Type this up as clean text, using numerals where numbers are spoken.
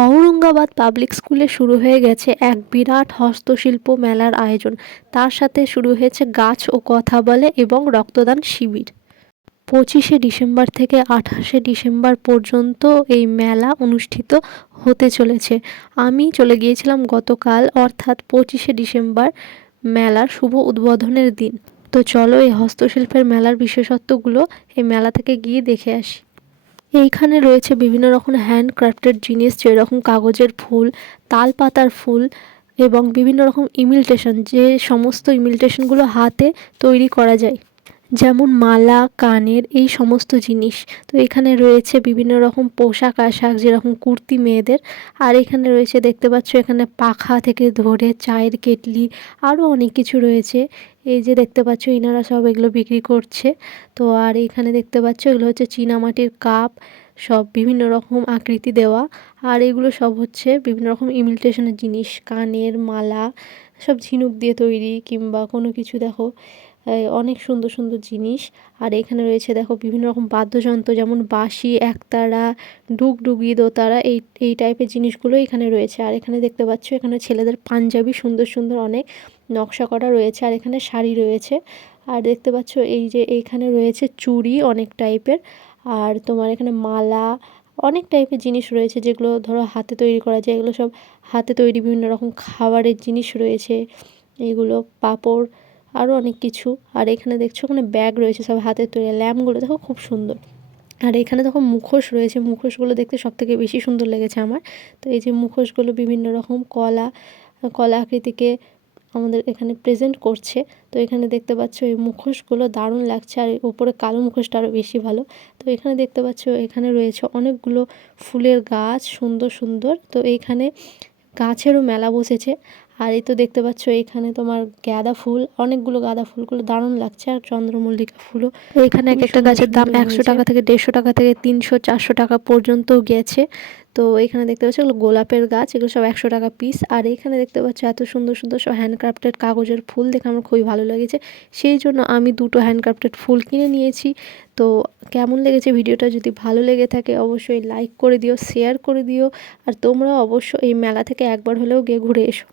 Aurangabad public স্কুলে শুরু হয়ে গেছে এক বিরাট হস্তশিল্প মেলার আয়োজন। তার সাথে শুরু হয়েছে গাছ ও কথা বলে এবং রক্তদান শিবির। 25শে ডিসেম্বর থেকে 28শে ডিসেম্বর পর্যন্ত এই মেলা অনুষ্ঠিত হতে চলেছে। আমি চলে গিয়েছিলাম গতকাল, অর্থাৎ 25শে ডিসেম্বর, মেলার শুভ উদ্বোধনের দিন। তো চলো এই হস্তশিল্পের মেলার বিশেষত্বগুলো এই মেলা থেকে গিয়ে দেখে আসি। এইখানে রয়েছে বিভিন্ন রকম হ্যান্ডক্রাফটেড জিনিস, যেরকম কাগজের ফুল, তাল পাতার ফুল এবং বিভিন্ন রকম ইমিটেশন, যে সমস্ত ইমিটেশনগুলো হাতে তৈরি করা যায়, যেমন মালা, কানের, এই সমস্ত জিনিস। তো এখানে রয়েছে বিভিন্ন রকম পোশাক আশাক, যেরকম কুর্তি মেয়েদের। আর এখানে রয়েছে, দেখতে পাচ্ছ, এখানে পাখা থেকে ধরে চায়ের কেটলি, আরও অনেক কিছু রয়েছে। এই যে দেখতে পাচ্ছ, ইনারা সব এগুলো বিক্রি করছে। তো আর এখানে দেখতে পাচ্ছ, এগুলো হচ্ছে চীনামাটির কাপ, সব বিভিন্ন রকম আকৃতি দেওয়া। আর এগুলো সব হচ্ছে বিভিন্ন রকম ইমিটেশনের জিনিস, কানের মালা, সব ঝিনুক দিয়ে তৈরি কিংবা কোনো কিছু। দেখো অনেক সুন্দর সুন্দর জিনিস। আর এখানে রয়েছে দেখো বিভিন্ন রকম বাদ্যযন্ত্র, যেমন বাঁশি, একতারা, ডুগডুগি, দোতারা, এই টাইপের জিনিসগুলো এখানে রয়েছে। আর এখানে দেখতে পাচ্ছ, এখানে ছেলেদের পাঞ্জাবি সুন্দর সুন্দর অনেক নকশা করা রয়েছে। আর এখানে শাড়ি রয়েছে। আর দেখতে পাচ্ছ এই যে এইখানে রয়েছে চুড়ি অনেক টাইপের। আর তোমার এখানে মালা, অনেক টাইপের জিনিস রয়েছে, যেগুলো ধরো হাতে তৈরি করা যায়। এগুলো সব হাতে তৈরি বিভিন্ন রকম খাবারের জিনিস রয়েছে, এগুলো পাঁপড়, আরও অনেক কিছু। আর এখানে দেখছো ওখানে ব্যাগ রয়েছে, সব হাতে তৈরি। ল্যাম্পগুলো দেখো খুব সুন্দর। আর এখানে দেখো মুখোশ রয়েছে, মুখোশগুলো দেখতে সবথেকে বেশি সুন্দর লেগেছে আমার। তো এই যে মুখোশগুলো বিভিন্ন রকম কলা কলা আকৃতিকে আমাদের এখানে প্রেজেন্ট করছে। তো এখানে দেখতে পাচ্ছ এই মুখোশগুলো দারুণ লাগছে, আর ওপরে কালো মুখোশটা আরও বেশি ভালো। তো এখানে দেখতে পাচ্ছ, এখানে রয়েছে অনেকগুলো ফুলের গাছ, সুন্দর সুন্দর। তো এইখানে গাছেরও মেলা বসেছে। আর এই তো দেখতে পাচ্ছ, এখানে তোমার গাঁদা ফুল, অনেকগুলো গাঁদা ফুলগুলো দারুণ লাগছে, আর চন্দ্রমল্লিকা ফুলও। এখানে এক একটা গাছের দাম 100 টাকা থেকে 150 টাকা থেকে 300-400 টাকা পর্যন্ত গেছে। তো এখানে দেখতে পাচ্ছ এগুলো গোলাপের গাছ, এগুলো সব 100 টাকা পিস। আর এখানে দেখতে পাচ্ছ এত সুন্দর সুন্দর সব হ্যান্ডক্রাফটেড কাগজের ফুল, দেখে আমার খুবই ভালো লেগেছে। সেই জন্য আমি 2টো হ্যান্ডক্রাফটেড ফুল কিনে নিয়েছি। তো কেমন লেগেছে ভিডিওটা? যদি ভালো লেগে থাকে অবশ্যই লাইক করে দিও, শেয়ার করে দিও। আর তোমরাও অবশ্য এই মেলা থেকে একবার হলেও গিয়ে ঘুরে এসো।